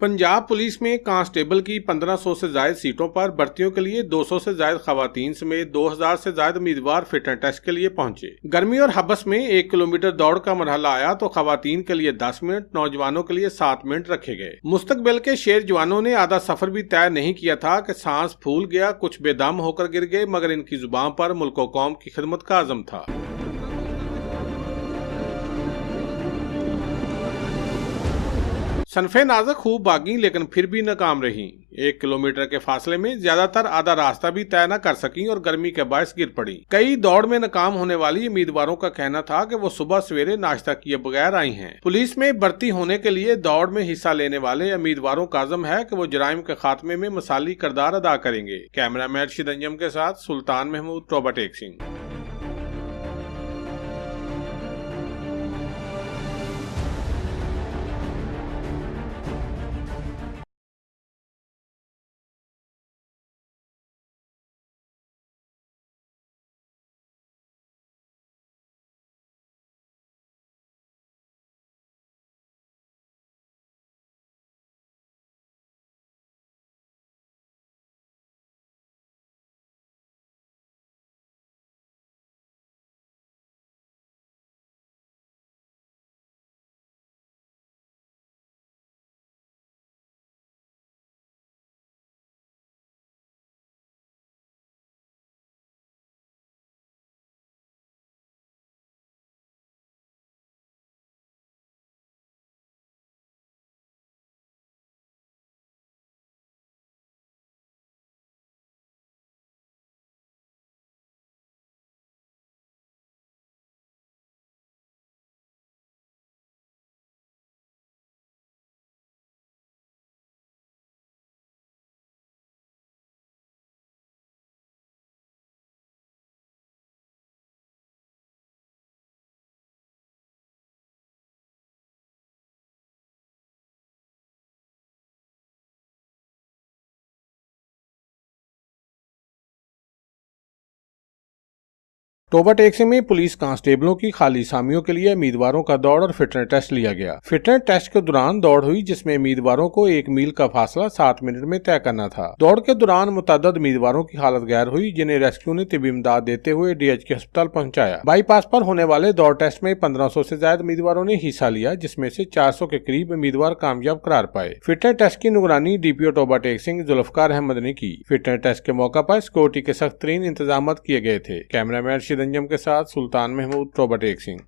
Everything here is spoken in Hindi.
पंजाब पुलिस में कांस्टेबल की 1500 से ज्यादा सीटों पर भर्तियों के लिए 200 से ज्यादा खवातीन समेत 2000 से ज्यादा उम्मीदवार फिटनेस टेस्ट के लिए पहुंचे। गर्मी और हबस में 1 किलोमीटर दौड़ का मरहला आया तो खवातीन के लिए 10 मिनट, नौजवानों के लिए 7 मिनट रखे गए। मुस्तकबिल के शेर जवानों ने आधा सफर भी तय नहीं किया था कि सांस फूल गया, कुछ बेदम होकर गिर गए, मगर इनकी जुबान पर मुल्क व कौम की खिदमत का आज़म था। सनफे नाज़क खूब भागी लेकिन फिर भी नाकाम रही। 1 किलोमीटर के फासले में ज्यादातर आधा रास्ता भी तय न कर सकी और गर्मी के बायस गिर पड़ी। कई दौड़ में नाकाम होने वाली उम्मीदवारों का कहना था कि वो सुबह सवेरे नाश्ता किए बगैर आई हैं। पुलिस में भर्ती होने के लिए दौड़ में हिस्सा लेने वाले उम्मीदवारों का आज़म है कि वो जराइम के खात्मे में मिसाली किरदार अदा करेंगे। कैमरामैन शिदंजम के साथ सुल्तान महमूद, टोबा टेक सिंह। टोबा टेक में पुलिस कांस्टेबलों की खाली असामियों के लिए उम्मीदवारों का दौड़ और फिटनेस टेस्ट लिया गया। फिटनेस टेस्ट के दौरान दौड़ हुई जिसमें उम्मीदवारों को 1 मील का फासला 7 मिनट में तय करना था। दौड़ के दौरान मुतअद्दिद उम्मीदवारों की हालत गैर हुई जिन्हें रेस्क्यू ने तिब्बी इमदाद देते हुए DH के अस्पताल पहुंचाया। बाईपास पर होने वाले दौड़ टेस्ट में 1500 से ज्यादा उम्मीदवारों ने हिस्सा लिया जिसमें से 400 के करीब उम्मीदवार कामयाब करार पाए। फिटनेस टेस्ट की निगरानी DPO टोबा टेक सिंह जुल्फकार अहमद ने की। फिटनेस टेस्ट के मौका पर सिक्योरिटी के सख्त तरीन इंतजाम किए गए थे। कैमरामैन शिदंजम के साथ सुल्तान महमूद, टोबा टेक सिंह।